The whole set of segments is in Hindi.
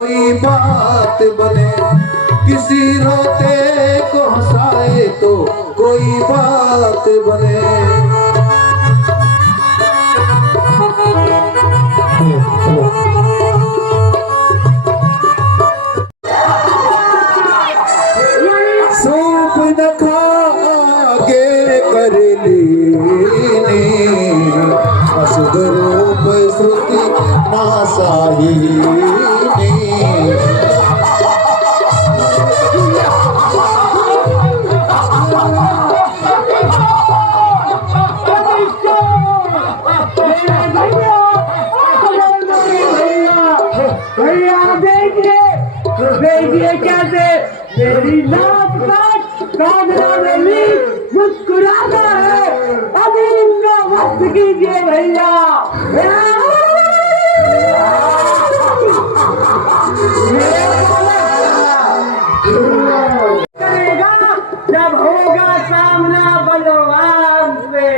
कोई बात बने, किसी रोते को हंसाए तो कोई बात बने। सूप न खाके कर लीनी, असुरूप श्रुति नासाही। देखिए कैसे मेरी नाक कांधरा मेरी मुस्कुराता है। अभी इनका वक्त कीजिए भैया। करेगा जब होगा सामना बलवान से।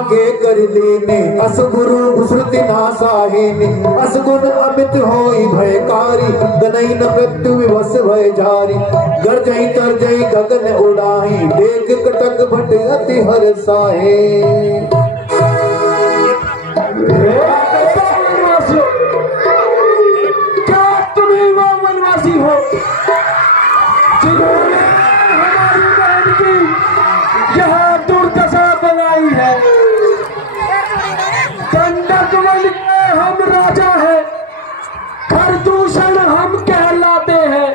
आगे कर लेने असगुरु श्रुति नासाहिनी, असगुण अमित होई भयकारी, गनई न मृत्यु विवश भय जारी। गरजई तरजई गगन उड़ाही, देख कटक भट अति हर्षाए। क्या तुम ही वो वनवासी हो जिन्होंने हमारी बहन की यहाँ दुर्दशा बनाई है? दंडक वन के हम राजा हैं, खरदूषण हम कहलाते हैं।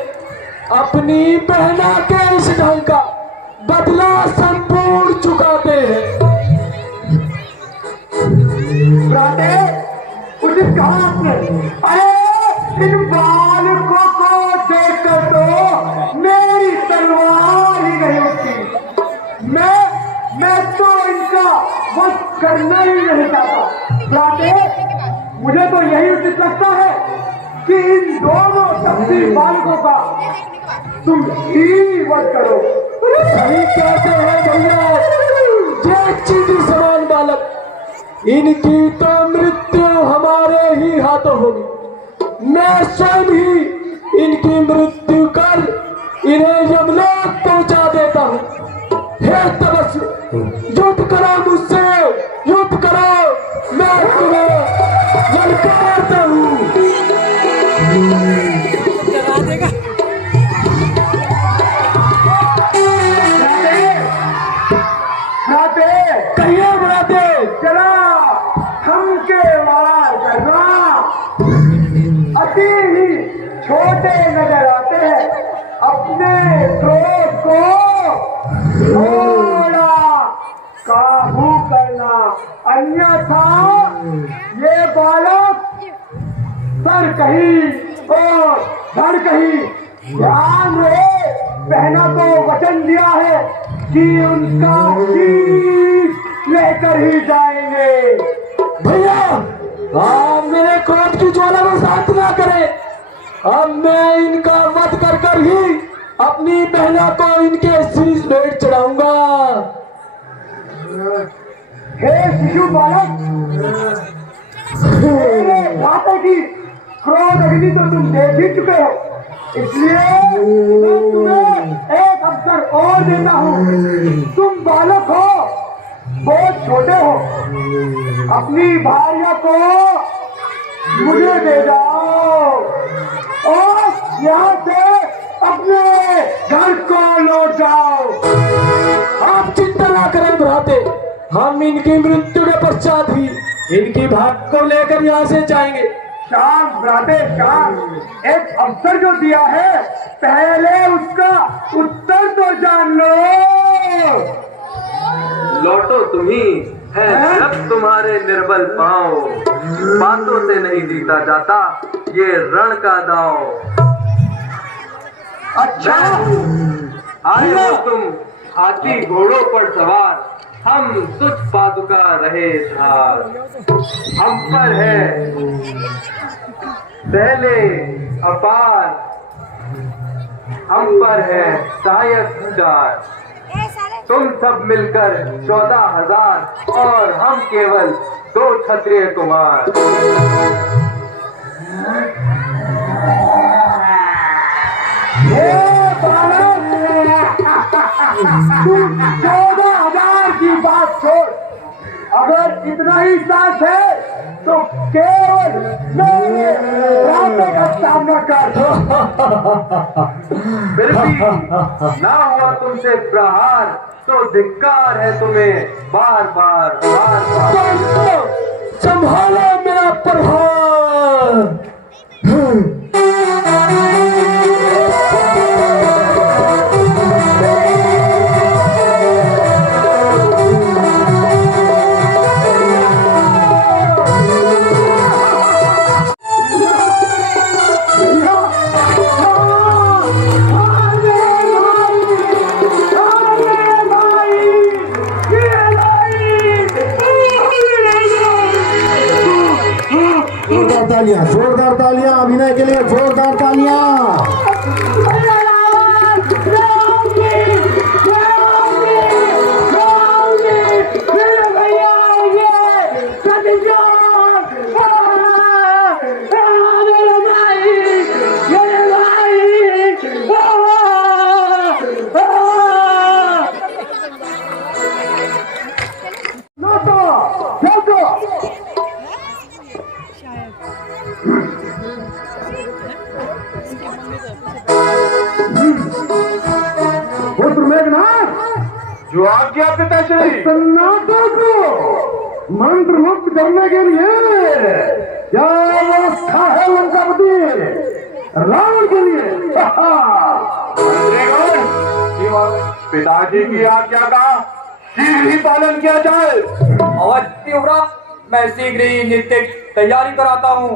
अपनी बहना के इस ढंग का बदला संपूर्ण चुकाते हैं। उचित कहा आपने। अरे इन बालकों को देखकर तो मेरी तलवार ही नहीं उठती। मैं तो इनका वध करना ही नहीं चाहता। प्राते, मुझे तो यही उचित लगता है कि इन दोनों शक्ति बालकों का तुम ही वध करो। सही कहते हैं भैया, ये चीटी समान बालक, इनकी तो मृत्यु हमारे ही हाथों होगी। मैं स्वयं ही इनकी मृत्यु कर इन्हें यमलोक पहुंचा देता हूँ। हे तपस्वी, युद्ध करो मुझसे, युद्ध करो, मैं तुम्हें ललकारता हूँ। कहिए बुलाते, चला हमके वार करना। अति ही छोटे नजर आते हैं, अपने क्रोध को थोड़ा काबू करना, अन्यथा ये बालक सर कहीं और धड़ कहीं। ध्यान रहे, बहना को वचन दिया है कि उनका शीश लेकर ही जाएंगे। भैया, आप मेरे क्रोध की ज्वाला को शांत ना करें। अब मैं इनका वध कर कर ही अपनी बहना को इनके शीश भेंट चढ़ाऊंगा। हे शिशु बालक, घाटे की क्रोध अग्नि तो तुम देख ही चुके हो, इसलिए मैं तुम्हें एक अवसर और देता हूँ। तुम बालक हो, बहुत छोटे हो, अपनी भार्या को मुझे दे जाओ और यहाँ से अपने घर को लौट जाओ। आप चिंता ना करें भ्राते, हम इनकी मृत्यु के पश्चात ही इनकी भाग को लेकर यहाँ से जाएंगे। शाम भ्राते शाम, एक अवसर जो दिया है, पहले उसका उत्तर तो जान लो। लौटो तुम्ही है सब तुम्हारे निर्बल पांव, बातों से नहीं जीता जाता ये रण का दांव। अच्छा आए हो तुम हाथी घोड़ों पर सवार, हम तुझ पादुका रहे धार। हम पर है पहले अपार, हम पर है सहायक चार। तुम सब मिलकर 14,000 और हम केवल 2 क्षत्रिय कुमार। तू 14,000 की बात छोड़, अगर इतना ही साथ है तो केवल मेरे रास्ते का सामना कर। फिर भी ना हुआ तुमसे प्रहार तो धिक्कार है तुम्हें बार बार बार बार। संभालो मेरा प्रहार। जोरदार तालियां अभिनय के लिए, जोरदार तालियां। जो आज्ञा पिताश्री, सन्नाटे को मंत्र मुक्त करने के लिए क्या व्यवस्था है लंकापति रावण के लिए? पिताजी की आज्ञा का शीघ्र ही पालन किया जाए। अवश्य युवराज, मैं शीघ्र ही नित्य तैयारी कराता हूँ।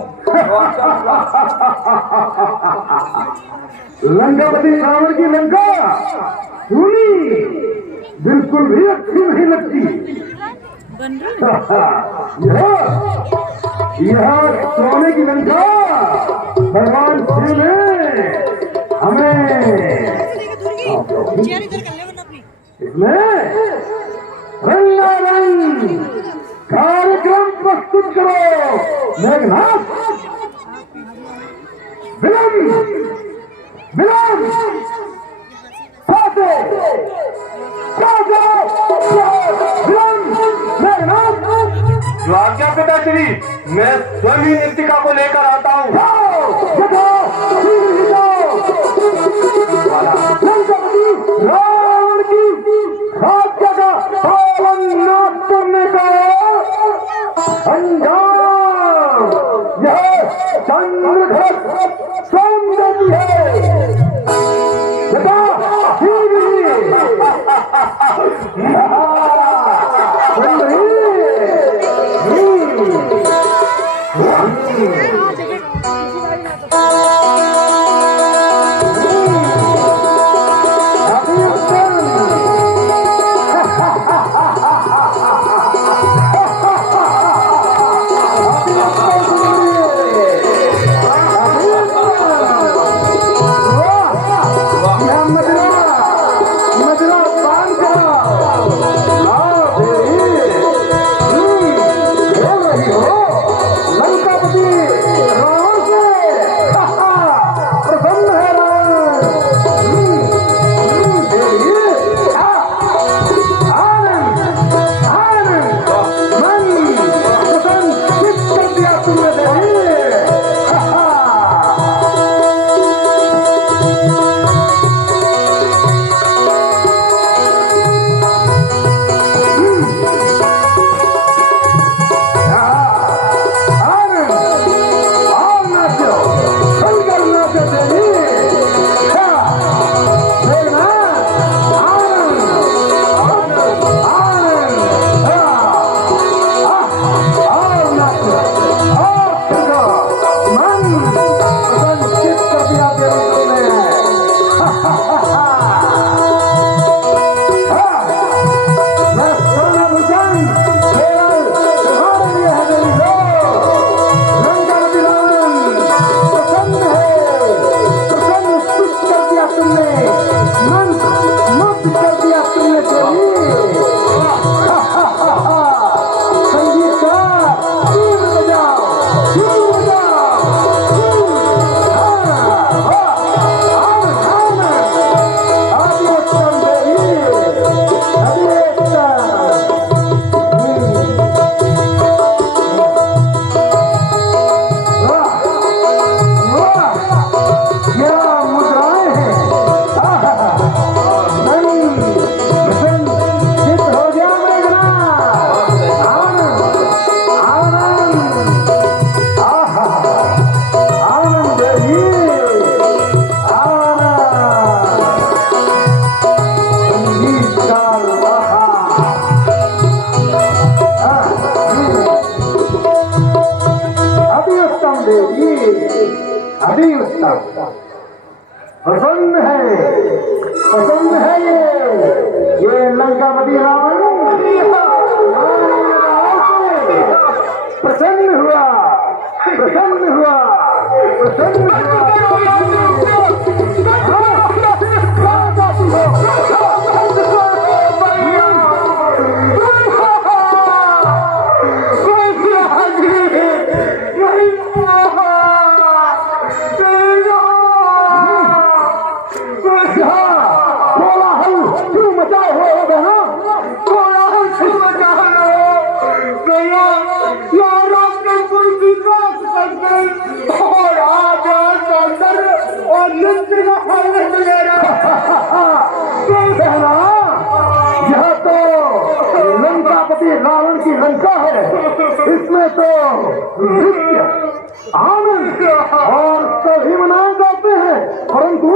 लंकापति रावण की लंका सुनी बिल्कुल भी अच्छी नहीं लगती। यह सोने की लंका भगवान शिव ने हमें इसमें रंगारंग कार्यक्रम प्रस्तुत करो। मेघनाथ, विलंब विलंब जो आज्ञा पिताश्री, मैं स्वयं ही नृतिका को लेकर आता हूँ। रावण की आज्ञा का पालन न करने का अंजाम यह चंद्रघट सौंदर्य है। Oh! मेरी अभी उसका पसंद है ये लंकापति रावण प्रसन्न हुआ। यह तो लंकापति रावण की लंका है, इसमें तो नृत्य आनंद और सभी मनाए जाते हैं, परंतु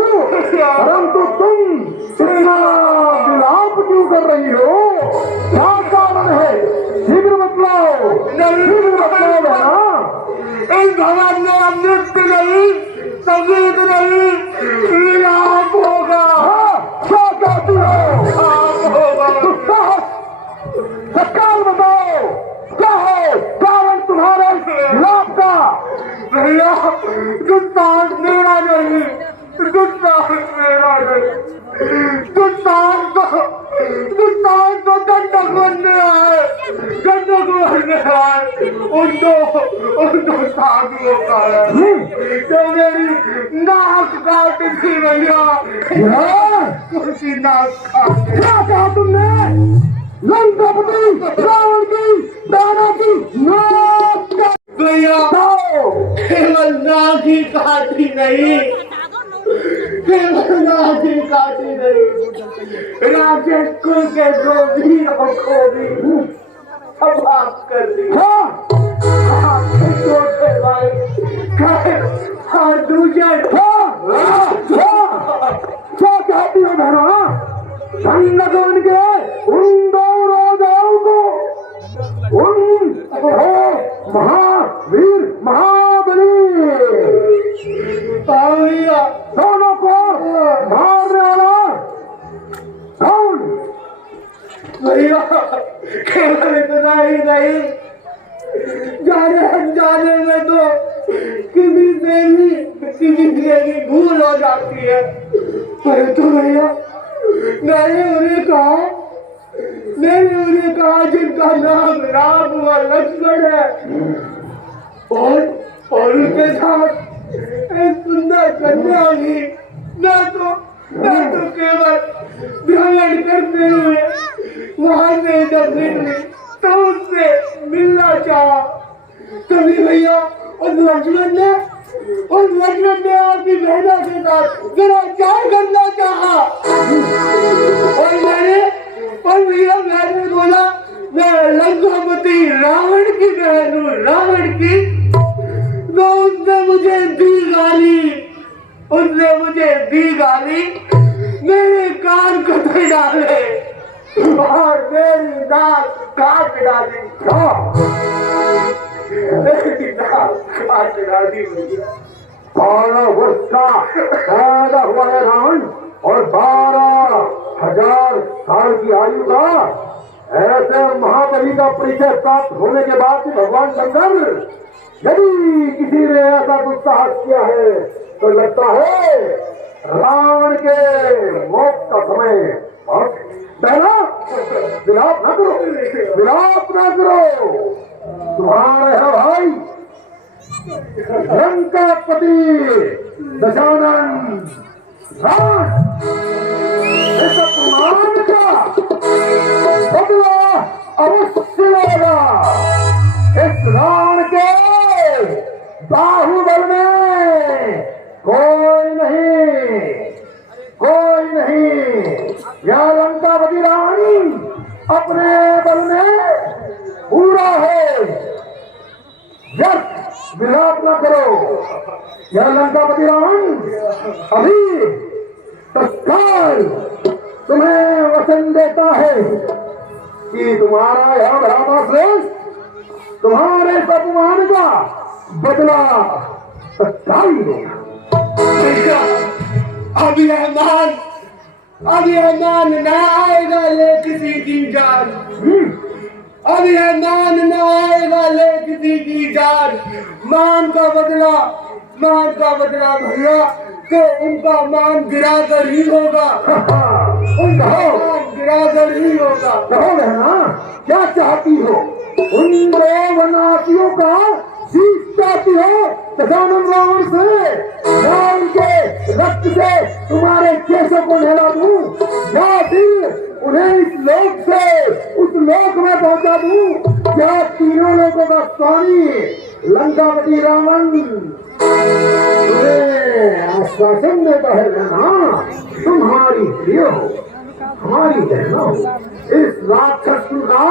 तुम इतना विलाप क्यों कर रही हो? क्या कारण है? शीघ्र बतलाओ बहना। इस भवन में अब नृत्य नहीं, संगीत नहीं, विलाप होगा। क्या कहती हो? सत्कार बताओ, क्या है कारण तुम्हारे विलाप का? भैया दुस्तान मेरा नहीं, दुस्तान को दंडक बनने आए, उन दो साधुओं का है जो मेरी नाक काट दी भैया, उसकी नाक काट। क्या कहा तुमने? लंकापति रावण की दाना की नाक भैया केवल नाक ही काटी नहीं, राजेश कुल के दो वीरों को भी समाप्त कर दिया। आपके छोटे भाई और दूसरे क्या कहती हो बहना? धन्य उनके उन दो राजाओं को, उन महावीर महाबली दोनों को मारने वाला कौन? भैया केवल इतना ही नहीं, जाने अनजाने में तो किसी से भी भूल हो जाती है। पर तो भैया मैंने उन्हें कहा जिनका नाम राम व लक्ष्मण है, और उनके साथ एक सुंदर कन्या भी। मैं तो केवल भ्रमण करते हुए वहां से जब निकली तो उससे मिलना चाहा, तभी भैया उस लक्ष्मण ने आपकी बहना के साथ दुराचार करना चाहा। और भैया मैंने बोला मैं लंकापति रावण की बहन हूँ, रावण की। तो उसने मुझे दी गाली, मेरे कान कतरे डाले और मेरी नाक काट डाली। मेरी नाक काट डाली। 12 वर्ष का पैदा हुआ है रावण और 12,000 साल की आयु का ऐसे महाबली का परिचय प्राप्त होने के बाद भी भगवान शंकर यदि किसी ने ऐसा दुस्साहस किया है तो लगता है रावण के मौत का समय पहला विलाप न करो, तुम्हारे है भाई लंकापति दशानन इस अपमान का बदला अवश्य लेगा। इस रावण के बाहुबल में कोई नहीं, यह लंकापति रावण अपने बल में पूरा है। विलाप न करो, यह लंकापति रावण अभी तत्काल तुम्हें वचन देता है कि तुम्हारा यह भ्राता श्रेष्ठ तुम्हारे अपमान का बदला तत्काल लेना। भैया अभी रहमान ना आएगा ले किसी की जान। अभी रहमान ना आएगा ले किसी की जान। मान का बदला भैया तो उनका मान गिरा कर ही होगा। उनका मान गिरा कर ही होगा। कहो बहना, क्या चाहती हो? उन दो वनवासियों का शीश चाहती हो दशानन रावण से? या उनके रक्त से तुम्हारे केशों को नहला दूं, या फिर उन्हें इस लोक से उस लोक में पहुंचा दूं, या तीनों लोगों का स्वामी लंकापति रावण तुम्हें आश्वासन देता है बहना, तुम हमारी प्रिय हो, हमारी बहना हो, इस राक्षस का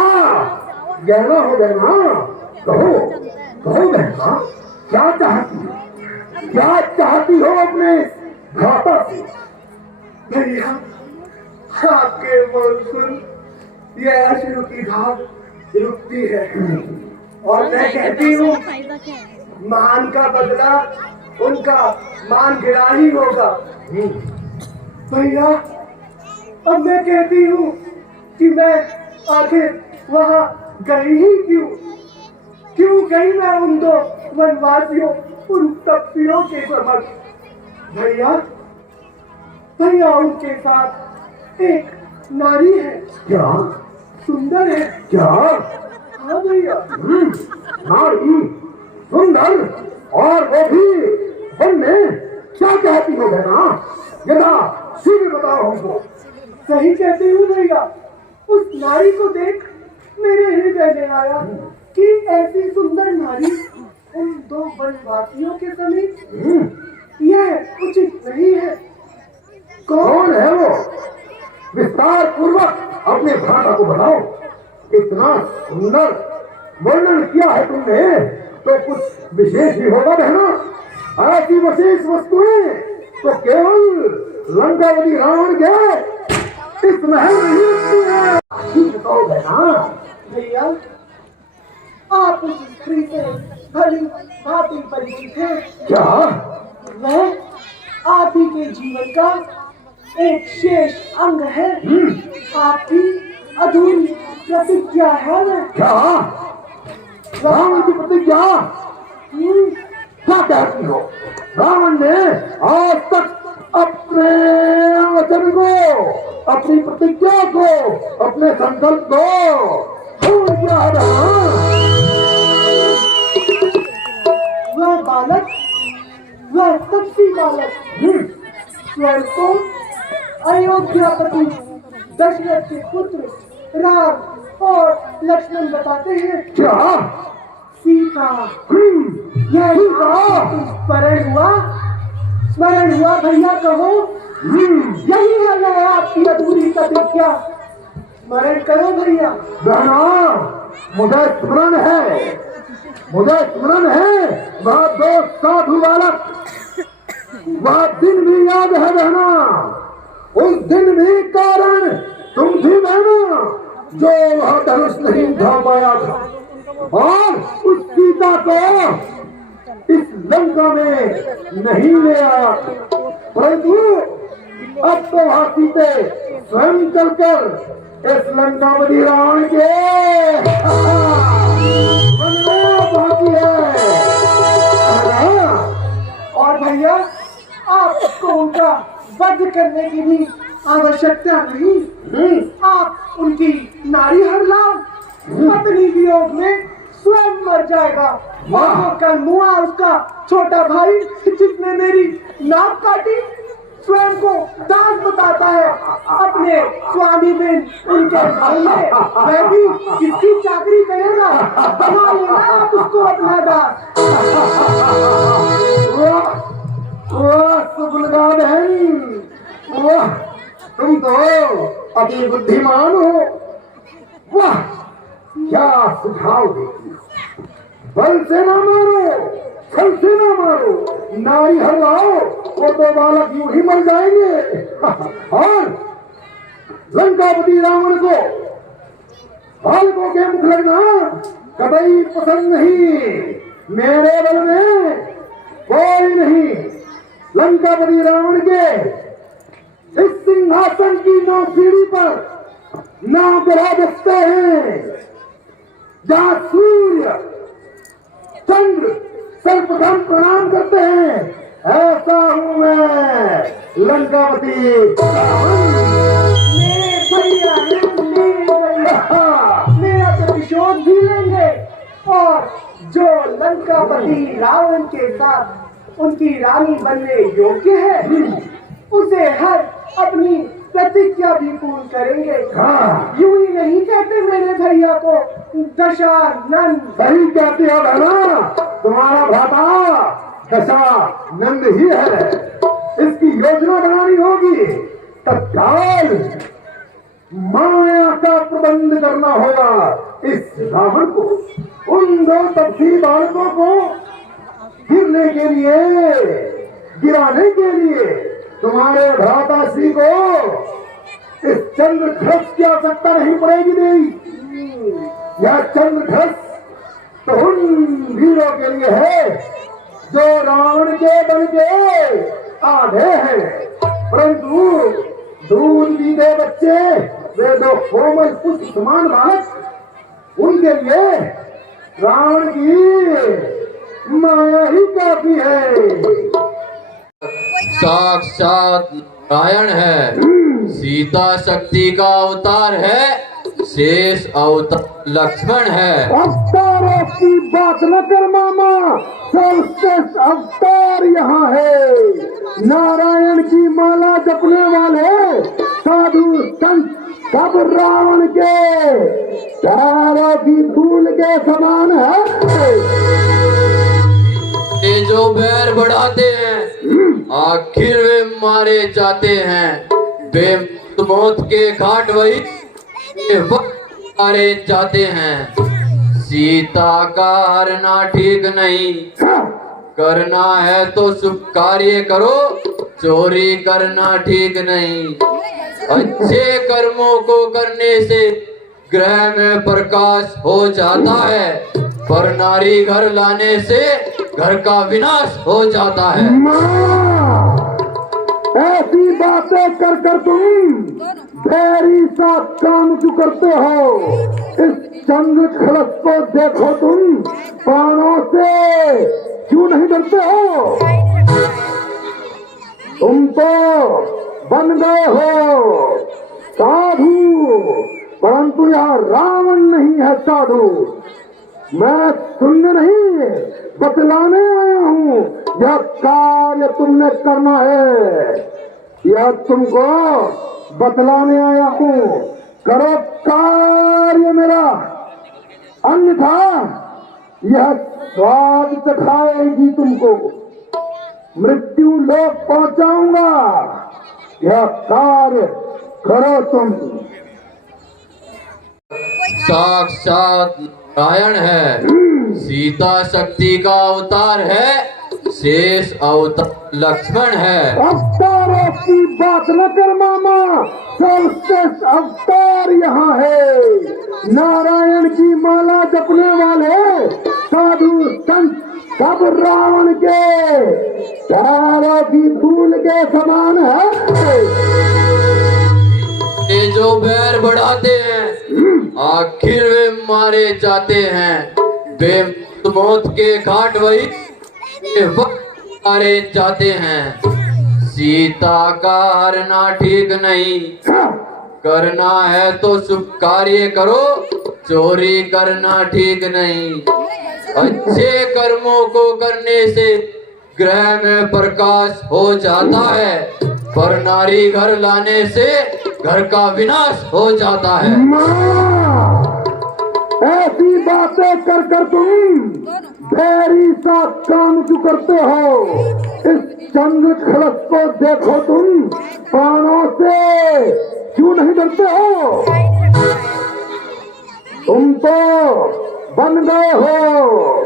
गहना हो बहना। कहो बहना, क्या चाहती हो अपने घाटा से? भैया आपके बोल सुन ये अश्रु की धार रुकती है और मैं कहती हूँ मान का बदला उनका मान गिरा ही होगा। भैया अब मैं कहती हूँ कि मैं आखिर वहाँ गई ही क्यों गई मैं उन दो वनवासियों उन तपस्वियों के समक्ष। भैया उनके साथ एक नारी है। क्या? सुंदर है क्या? हाँ भैया। नारी सुंदर और वो भी वन में, क्या कहती हो बहना? यदा शीघ्र बताओ हमको। सही कहती हूँ भैया, उस नारी को देख मेरे हृदय में आया कि ऐसी सुंदर नारी उन दो वनवासियों के समीप यह उचित नहीं है। कौन है वो? विस्तार पूर्वक अपने भ्राता को बताओ। इतना सुंदर वर्णन किया है तुमने तो कुछ विशेष भी होगा बहना। ऐसी विशेष वस्तुएं तो केवल लंकापति रावण के इस महल में ही मिलती है। बताओ बहना। भैया आप उस स्त्री से भली भांति परिचित हैं। क्या? वह आप ही के जीवन का एक शेष अंग है। आपकी अधूरी प्रतिज्ञा है वह। क्या? रावण की प्रतिज्ञा? क्या कहती हो? रावण ने आज तक अपने वचन को, अपनी प्रतिज्ञा को, अपने संकल्प को भूल गया है। वह तपसी बालक स्वयं को अयोध्यापति दशरथ के पुत्र राम और लक्ष्मण बताते हैं। क्या? सीता यह स्मरण हुआ भैया कहो। यही है वह आपकी अधूरी प्रतिज्ञा। स्मरण करो भैया। बहना मुझे स्मरण है वह दो साधु बालक, वह दिन भी याद है बहना। उस दिन भी कारण तुम थी बहना जो वह धनुष नहीं उठा पाया था और उस सीता को इस लंका में नहीं ले आया, परंतु अब तो वह सीते स्वयं चलकर इस लंकापति रावण के मन में पहुंची है। और भैया आपको उनका वध करने की भी आवश्यकता नहीं। आप उनकी नारी हर लाओ, पत्नी वियोग में स्वयं मर जाएगा। वह कल मुआ उसका छोटा भाई जिसने मेरी नाक काटी स्वयं को दास बताता है अपने स्वामी में उनके भाई में। वह भी किसकी चाकरी करेगा, बना लेना आप उसको अपना दास। वाह सुबुलगा बहन, वाह तुम तो अति बुद्धिमान हो। वाह क्या सुझाव देती हो। बल से ना मारो, छल से ना मारो, नारी हरवाओ, वो तो बालक यूं ही मर जाएंगे। और लंकापति रावण को बालकों के मुख लगना कभी पसंद नहीं। मेरे बल में कोई नहीं। लंकापति रावण के इस सिंहासन की 9 सीढ़ी पर ना बिराज सकते हैं। जहां सूर्य चंद्र सर्वप्रथम प्रणाम करते हैं, ऐसा हूं मैं लंकापति मेरे भैया मेरा प्रतिशोध भी लेंगे और जो लंकापति रावण के साथ उनकी रानी बनने योग्य है उसे हर अपनी प्रतिज्ञा भी पूर्ण करेंगे। हाँ। यूं ही नहीं कहते मेरे भैया को दशानंद। सही कहती हो बहना, तुम्हारा भ्राता दशानंद ही है। इसकी योजना बनानी होगी, तत्काल माया का प्रबंध करना होगा। इस रावण को, उन 2 तपसी बालकों को गिराने के लिए तुम्हारे भ्राता श्री को इस चंद्र ध्वज की आवश्यकता नहीं पड़ेगी। देवी, यह चंद्र ध्वज तो उन वीरों के लिए है जो रावण के बल के आधे हैं, परंतु दूध पीते बच्चे, वे 2 कोमल पुष्प समान बालक, उनके लिए रावण की माया ही काफी है। साक्षात नारायण है, सीता शक्ति का अवतार है, शेष अवतार लक्ष्मण है। अवतारों की बात न कर मामा, सर्वश्रेष्ठ अवतार यहाँ है। नारायण की माला जपने वाले साधु संत सब रावण के पैरों की धूल के समान है। ये जो बैर बढ़ाते हैं आखिर वे मारे जाते हैं। वे मौत के घाट वही मारे जाते हैं। सीता का हरना ठीक नहीं, करना है तो शुभ कार्य करो, चोरी करना ठीक नहीं। अच्छे कर्मों को करने से ग्रह में प्रकाश हो जाता है, पर नारी घर लाने से घर का विनाश हो जाता है। ऐसी बातें कर कर तुम देरी सा काम क्यों करते हो? इस चंद्र खलस को देखो, तुम प्राणों से क्यों नहीं डरते हो? तुम तो बन गए हो साधु, परंतु यहाँ रावण नहीं है साधु। मैं सुनने नहीं बतलाने आया हूँ। यह कार्य तुमने करना है, यह तुमको बतलाने आया हूँ। करो कार्य मेरा, अन्यथा यह स्वाद चखाएगी तुमको, मृत्यु लोक पहुंचाऊंगा। यह कार्य करो तुम। साक्षात नारायण है, सीता शक्ति का अवतार है, शेष अवतार लक्ष्मण है। अवतारों की बात न कर मामा, सर्वश्रेष्ठ अवतार यहाँ है। नारायण की माला जपने वाले साधु संत सब रावण के पैरों की धूल के समान है। ये जो बैर बढ़ाते हैं आखिर वे मारे जाते हैं। वे मौत के घाट वही मारे जाते हैं। सीता का हरना ठीक नहीं, करना है तो शुभ कार्य करो, चोरी करना ठीक नहीं। अच्छे कर्मों को करने से ग्रह में प्रकाश हो जाता है, पर नारी घर लाने से घर का विनाश हो जाता है। ऐसी बातें कर कर तुम देरी सा काम क्यों करते हो? इस चंद्र खलस को देखो, तुम प्राणों से क्यों नहीं डरते हो? तुम तो बन गए हो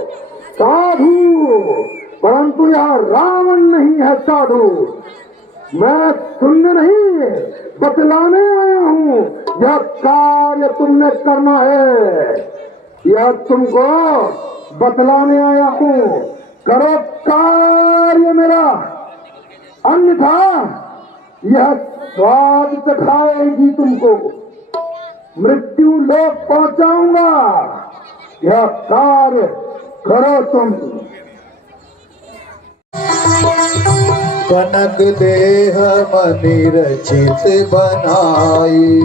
साधु, परंतु यहाँ रावण नहीं है साधु। मैं सुनने नहीं बतलाने आया हूँ। यह कार्य तुमने करना है, यह तुमको बतलाने आया हूँ, करो कार्य मेरा, अन्यथा यह स्वाद चखाएगी तुमको, मृत्यु लोक पहुंचाऊंगा। यह कार्य करो तुम। कनक देह मनि रचित बनाई,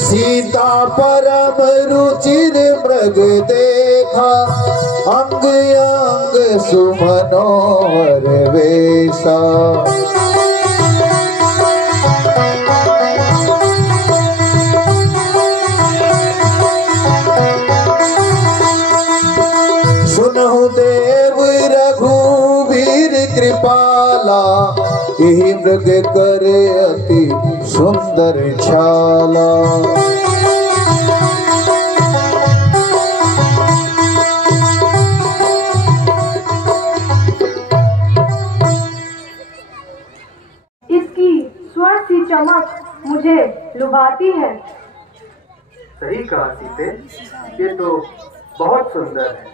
सीता परम रुचिर मृग देखा, अंग अंग सुमनोहर वेशा। सुनहु देव रघुवीर कृपाला, यही मृग करे अति सुंदर छाला। इसकी स्वर सी चमक मुझे लुभाती है। सही कहा सीते, ये तो बहुत सुंदर है।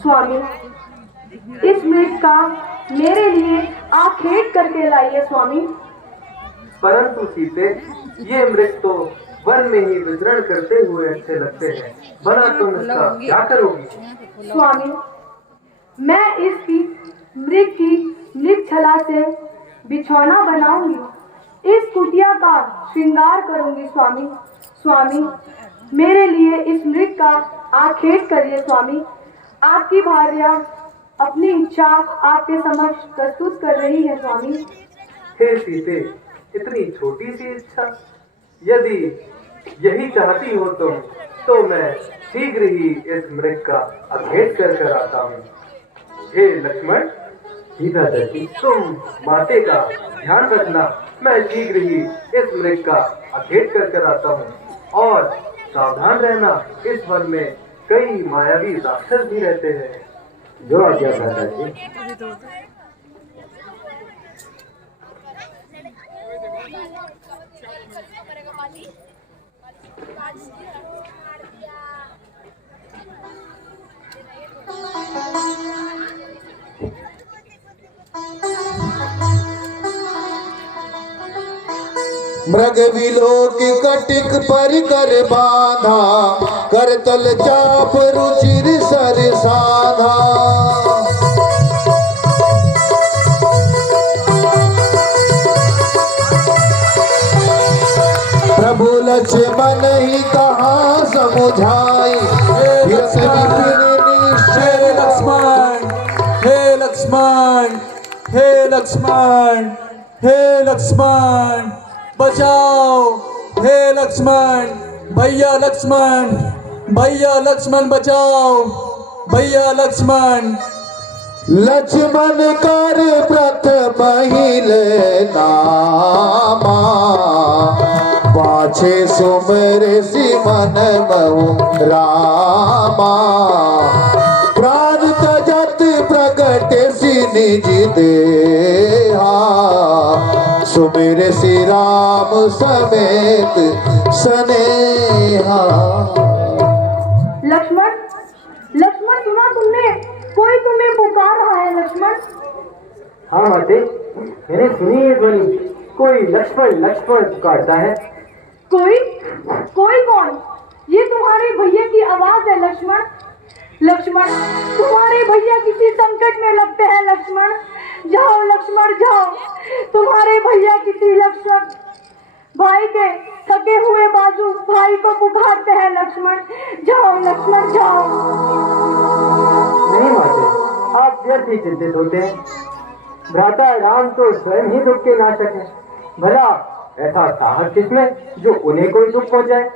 स्वामी, इस मृग का मेरे लिए आखेट करके लाइए स्वामी। परंतु सीते, ये मृग तो वन में ही विचरण करते हुए अच्छे लगते हैं, भला तुम इसका क्या करोगी? स्वामी, मैं इसकी मृग की मृग छला से बिछौना बनाऊंगी, इस कुटिया का श्रृंगार करूंगी स्वामी। स्वामी, मेरे लिए इस मृग का आखेट करिए स्वामी। आपकी भार्या अपनी इच्छा आपके समक्ष प्रस्तुत कर रही है स्वामी। हे सीते, इतनी छोटी सी इच्छा, यदि यही चाहती हो तुम, तो मैं शीघ्र ही इस मृग का आखेट कर आता हूँ। हे लक्ष्मण, सीता जी, तुम माते का ध्यान रखना, मैं शीघ्र ही इस मृग का आखेट कर आता हूँ। और सावधान रहना, इस वन में कई मायावी राक्षस भी रहते हैं। जो आज्ञा माता जी। मृग विलोक कटिक पर कर बाधा, करतल चाप रुचिर सर साधा। प्रभु लक्ष्मण ही कहा समुझाई, फिरस विपिन निश्चय। लक्ष्मण, हे लक्ष्मण, हे लक्ष्मण, हे लक्ष्मण, बचाओ। हे लक्ष्मण, भैया लक्ष्मण, भैया लक्ष्मण बचाओ, भैया लक्ष्मण। लक्ष्मण कर प्रथम हिल नामा, पाछे सुमर सिमन बहु रामा। प्राण तजत प्रगट सि निज देहा, सुमिर श्री राम समेत सनेहा। लक्ष्मण, लक्ष्मण सुना तुमने? कोई तुम्हें पुकार रहा है लक्ष्मण। हाँ माते, मैंने सुनी है ध्वनि, कोई लक्ष्मण लक्ष्मण पुकारता है। कोई? कोई कौन? ये तुम्हारे भैया की आवाज है लक्ष्मण। लक्ष्मण, तुम्हारे भैया किसी संकट में लगते हैं लक्ष्मण। जाओ लक्ष्मण जाओ, तुम्हारे भैया किसी लक्ष्मण भाई के थके हुए बाजू भाई को पुकारते हैं लक्ष्मण। जाओ लक्ष्मण जाओ। नहीं माते, आप व्यर्थ ही चिंतित होते हैं। भ्राता राम तो स्वयं ही दुख के नाशक है, भला ऐसा साहस किसमें जो उन्हें कोई दुख पहुंचाए।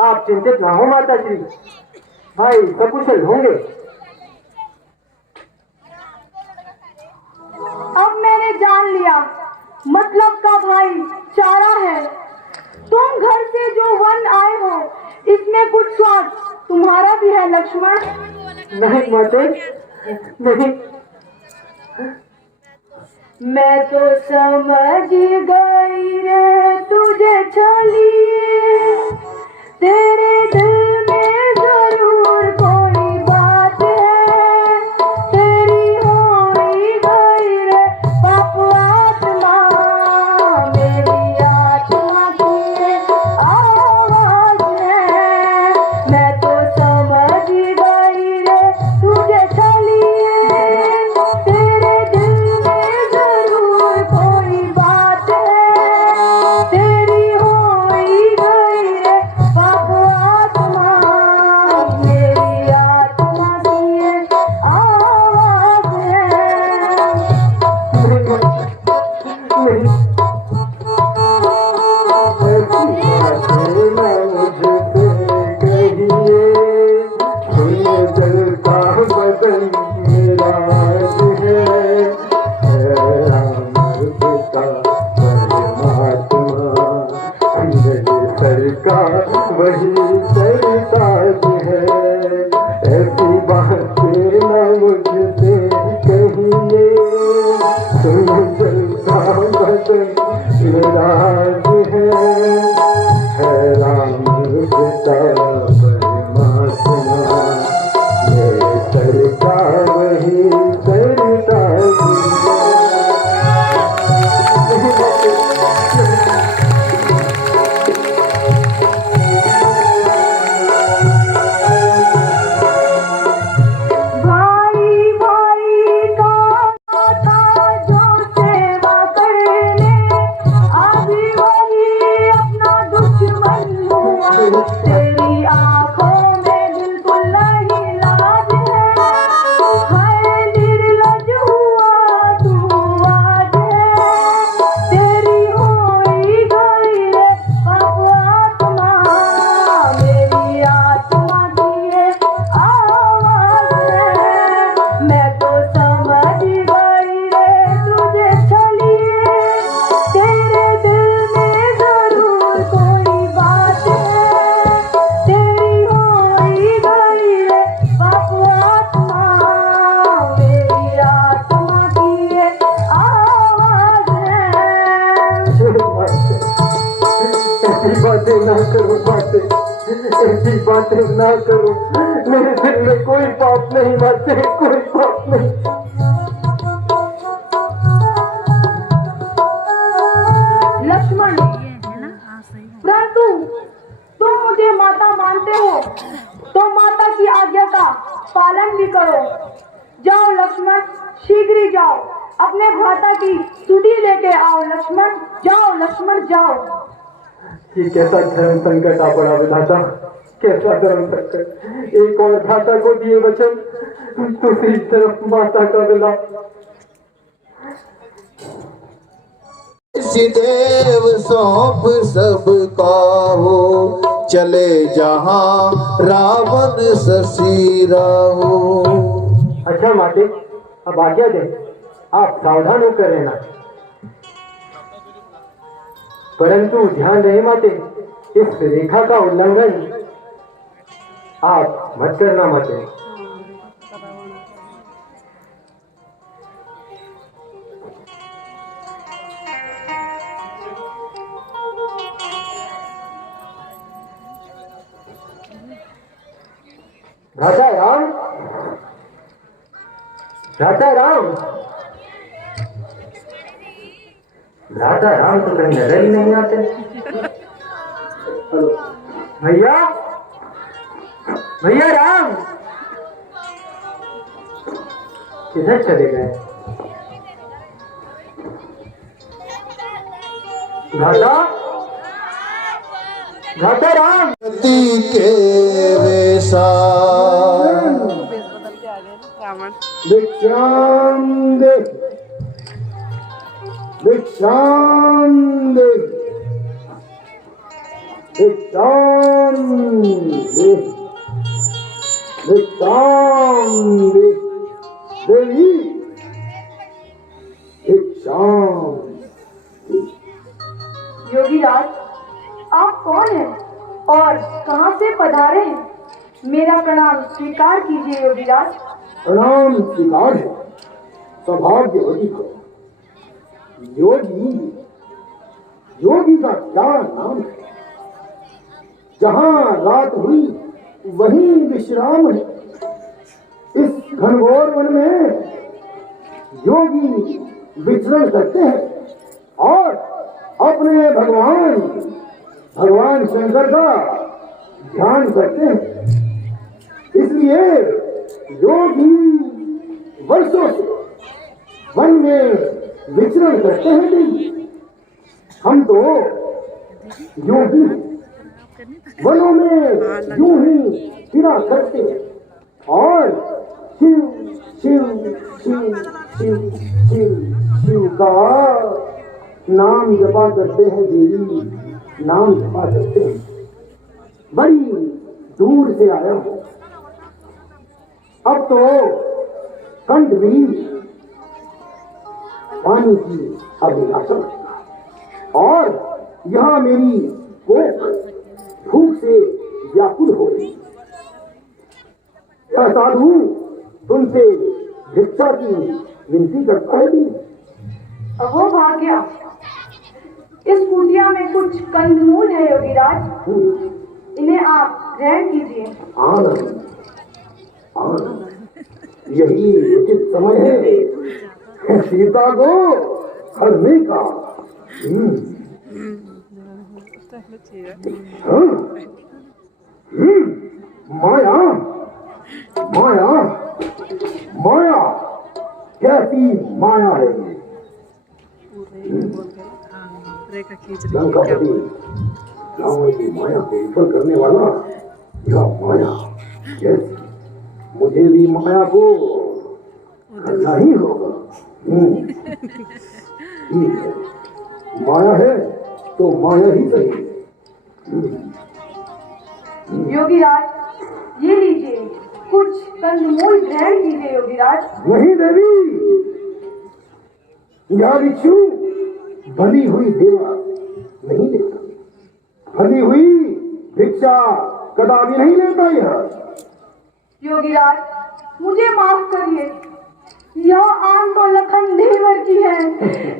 आप चिंतित ना हो माता श्री, भाई सकुशल होंगे। अब मैंने जान लिया, मतलब का भाई चारा है। तुम घर से जो वन आए हो, इसमें कुछ स्वाद तुम्हारा भी है लक्ष्मण। नहीं माते, नहीं। मैं तो समझ गई रे तुझे छलिए, तेरे दिल में जरूर कोई बात है, तेरी होई गई रे पाप आत्मा, मेरी आत्मा की आवाज है। मैं तो समझ गई रे तुझे छलिए, तेरे दिल में जरूर कोई बात है, तेरी होई गई रे पाप आत्मा, मेरी आत्मा की आवाज वही सरताज है, ऐसी बातें न मुझसे कहिए, तुम जलता बदन नाराज है राम पिता परमात्मा, मेरे सरकार वही सरताज है। तेरी आंखों में बिल्कुल नहीं लाज है, हाय निर्लज हुआ तू आज है, तेरी होई गई रे पाप आत्मा, मेरी आत्मा की ये आवाज है। मैं तो समझ गई रे तुझे छलिए, तेरे दिल में जरूर कोई बात है, तेरी होई गई रे पाप आत्मा, मेरी आत्मा की ये आवाज है। ऐसी बातें ना करो, ऐसी बातें ना करो, मेरे दिल में कोई पाप नहीं मारते, कोई पाप नहीं। लक्ष्मण, परंतु तुम मुझे माता मानते हो तो माता की आज्ञा का पालन भी करो। जाओ लक्ष्मण, शीघ्र ही जाओ, अपने भ्राता की स्तुति लेके आओ। लक्ष्मण जाओ, लक्ष्मण जाओ। ये कैसा धर्म संकट आ पड़ा विधाता, कैसा धर्म संकट। एक और भ्राता को दिए वचन, दूसरी तरफ माता का विलाप। देव सौंप सबका हो, चले जहां रावण ससीरा हो। अच्छा माते, अब आज्ञा दे, आप सावधान होकर रहना, परंतु ध्यान रहे माते, इस रेखा का उल्लंघन आप मत करना माते। राजा राम, राजा राम, राजा राम तो कहीं नजर ही नहीं आते। भैया, भैया राम किधर चले गए? घाटा, घाटा राम के वेशा भिक्षाम दे, भिक्षाम दे, भिक्षाम दे, भिक्षाम दे, देवी भिक्षाम। योगीराज, आप कौन हैं और कहां से पधारे हैं? मेरा प्रणाम स्वीकार कीजिए योगीराज। प्रणाम स्वीकार है, सौभाग्यवती को। योगी, योगी का क्या नाम है। जहां रात हुई वहीं विश्राम है। इस घनघोर वन में योगी विचरण करते हैं और अपने भगवान शंकर का ध्यान करते हैं। इसलिए योगी वर्षों से वन में विचरण करते हैं। नहीं, हम तो योगी वनों में यूं ही फिरा करते और शिव शिव शिव शिव शिव शिव का नाम जपा करते हैं। देवी नाम जपा करते हैं। बड़ी दूर से आया हूं, अब तो कंठ भी पानी की अभिलाषा और यहाँ मेरी कोख भूख से व्याकुल हो गई। क्या साधु तुमसे भिक्षा की विनती करता है। अहो भाग्या, इस कुटिया में कुछ कंदमूल है योगीराज, इन्हें आप ग्रहण कीजिए। आनंद आनंद, यही उचित समय है सीता को हरने का। माया माया माया, कैसी माया है ये। लंकापति रावण की माया को विफल करने वाला यह माया कैसी। मुझे भी माया को करना ही होगा। ठीक है, माया है तो माया ही सही। योगीराज, ये लीजिए, कुछ कंदमूल ग्रहण कीजिए योगीराज। नहीं देवी, यह भिक्षु भली हुई देवा नहीं लेता, भली हुई भिक्षा कदापि नहीं लेता। योगीराज, मुझे माफ करिए, यह आन तो लखन देवर की है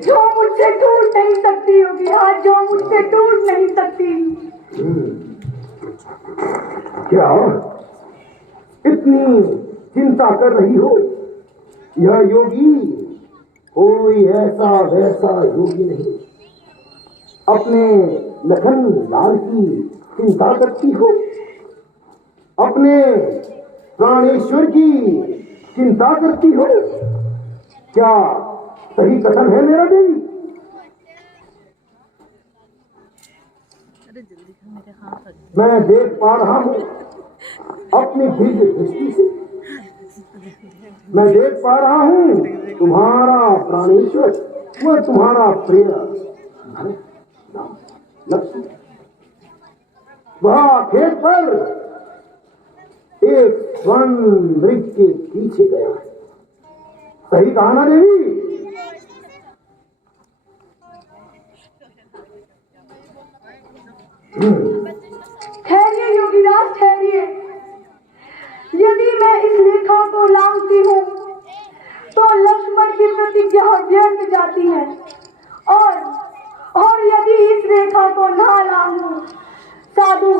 जो मुझसे टूट नहीं सकती। योगीराज, जो मुझसे टूट नहीं सकती। क्या इतनी चिंता कर रही हो। यह योगी कोई ऐसा वैसा योगी नहीं। अपने लखन लाल की चिंता करती हो, अपने प्राणेश्वर की चिंता करती हो। क्या सही कथन है मेरा देवी? मैं देख पा रहा हूं अपनी दिव्य दृष्टि से, मैं देख पा रहा हूं तुम्हारा प्राणेश्वर, वह तुम्हारा प्रिय लक्ष्मी वह खेत पर एक स्वर्ण मृग के पीछे गया है। सही कहा ना देवी? ठहरिए योगीराज, ठहरिए। यदि मैं इस लेखा को लांघती हूँ तो लक्ष्मण की प्रतिज्ञा व्यर्थ जाती है, और यदि इस रेखा को ना लांघूं, साधु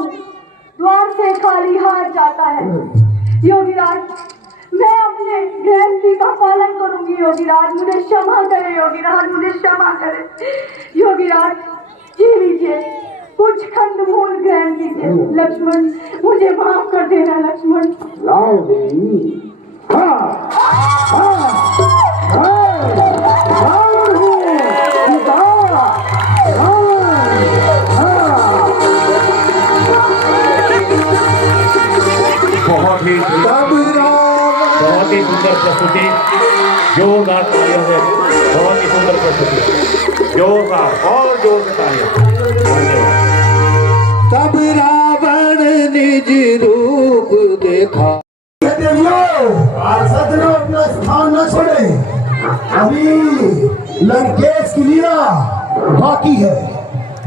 द्वार से खाली हाथ जाता है। योगीराज, मैं अपने गृहस्थी का पालन करूंगी। योगीराज, मुझे क्षमा करें। योगीराज, मुझे क्षमा करें। योगीराज, जी लीजिए, कुछ कंदमूल ग्रहण कीजिए। लक्ष्मण, मुझे माफ कर देना लक्ष्मण। लाओ देवी। हाँ, हाँ, बहुत ही सुंदर प्रस्तुति, जोरदार तालियां है। बहुत ही सुंदर प्रस्तुति, जोरदार और जोर से तालियां। धन्यवाद। तब रावण निज रूप देखा। सदनों अपना स्थान न छोड़े, अभी लंकेश की लीला बाकी है।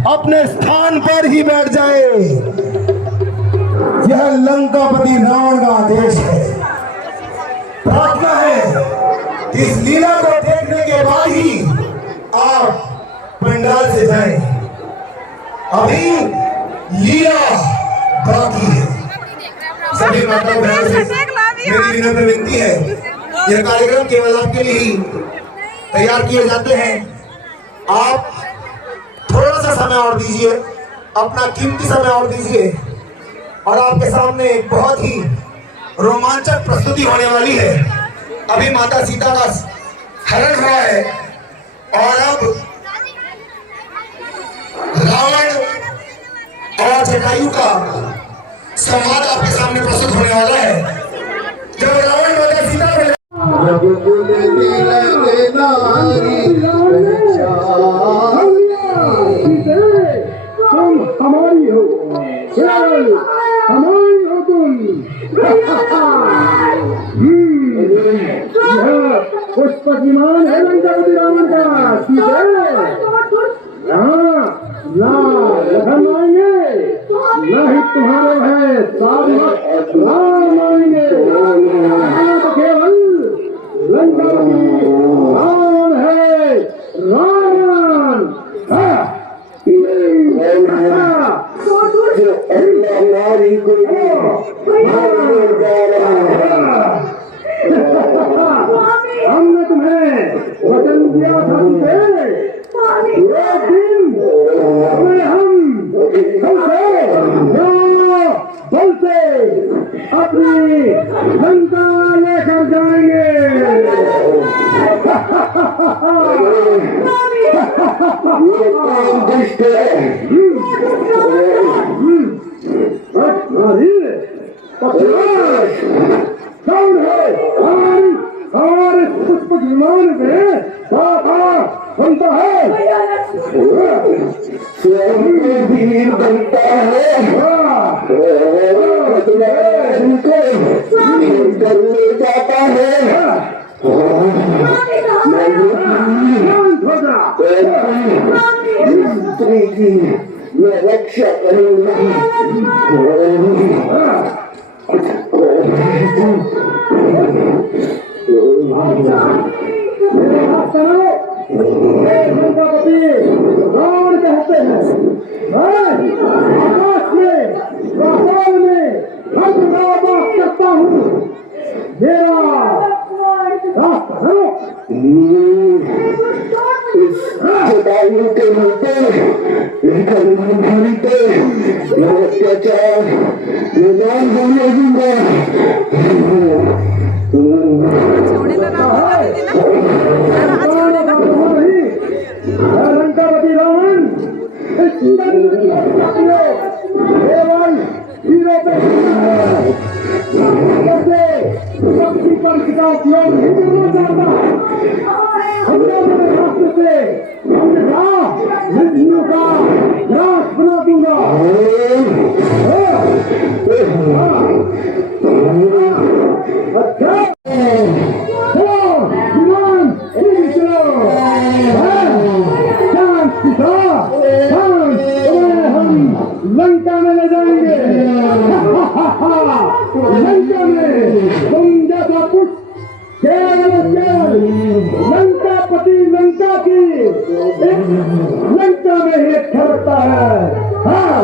अपने स्थान पर ही बैठ जाए। यह लंकापति रावण का आदेश है। प्रार्थना है इस लीला को देखने के बाद ही आप पंडाल से जाएं। अभी लीला बाकी है। सभी माता बहनों से मेरी विनम्र विनती है, यह कार्यक्रम केवल आपके लिए ही तैयार किए जाते हैं। आप थोड़ा सा समय और दीजिए, अपना कीमती समय और दीजिए, और आपके सामने एक बहुत ही रोमांचक प्रस्तुति होने वाली है। अभी माता सीता का हरण हुआ है और अब रावण और जटायु का संवाद आपके सामने प्रस्तुत होने वाला है। जब रावण माता सीता को तुम हमारी हो, केवल हमारी हो तुम। यह पुष्प विमान है लंकापति रावण का। यहाँ ना लखन आएंगे, न ही तुम्हारे है साधुवत राम आएंगे। यहाँ तो केवल लंकापति रावण है, रावण। हमने तुम्हें वचन दिया था एक दिन तुम्हें हम बल से अपनी लंका लेकर जाएंगे। कौन है हमारे पुष्प विमान में बनता है, वीर बनता है, ले जाता है। मैं रक्षा करूंगा। रावण कहते हैं आकाश में पाताल में हम वास करता हूँ। मेरा रास्ता जटायु के होते अत्याचार निदान होने दूंगा। लंकापति रावण हीरो पे शक्ति पर का उपयोग नहीं करना चाहता। रास्ते से मृत्यु का ग्रास बना दूंगा। अच्छा लंका में ले जाएंगे। लंका में तुम जैसा पुष्प केवल लंकापति लंका की लंका में ही ठहरता है। हाँ